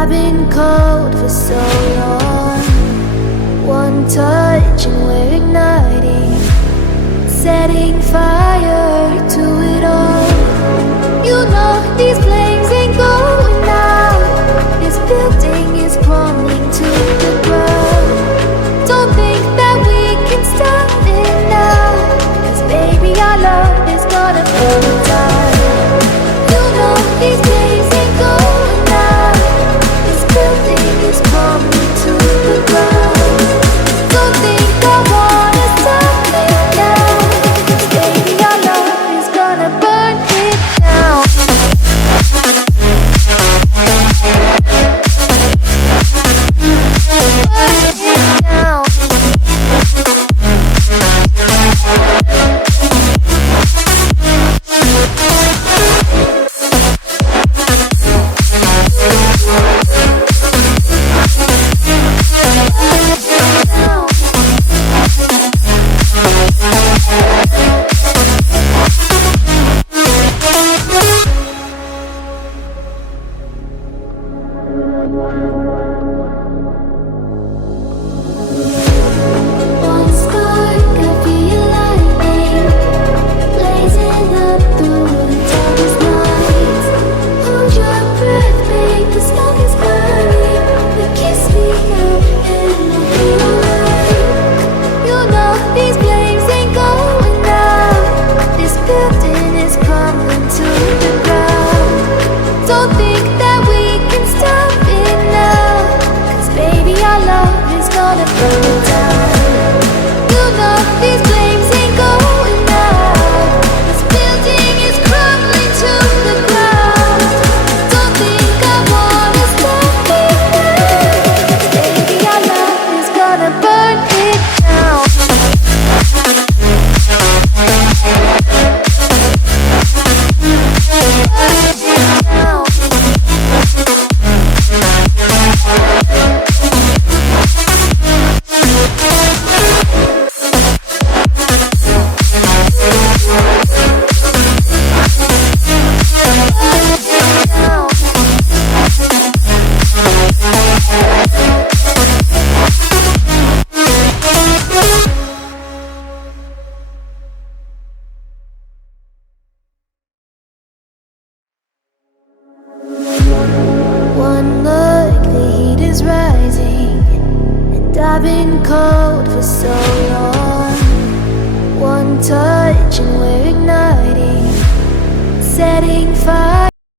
I've been cold for so long. One touch and we're igniting, setting fire to it all. You know these flames ain't going out. This building is crumbling to the ground. Don't think that we can stop it now, 'cause baby our love is gonna burn it down. You know these flames ain't going out. This building is crumbling to the ground. Don't think I wanna stop it now, 'cause baby our love is gonna burn it down. Burn it down. One spark of your lightning, blazing up through the darkest nights. Hold your breath, babe, the smoke is burning. You kiss me out and I'll be alright. You know these flames ain't going out. This building is crumbling to the ground. Don't think that we can stop it now, 'cause baby our love is gonna burn it down. You know these flames ain't going out. This building is crumbling to the ground. Don't think I wanna stop it now, 'cause baby our love is gonna burn it down. Burn it down. One look, the heat is rising, and I've been cold for so long. One touch and we're igniting, setting fire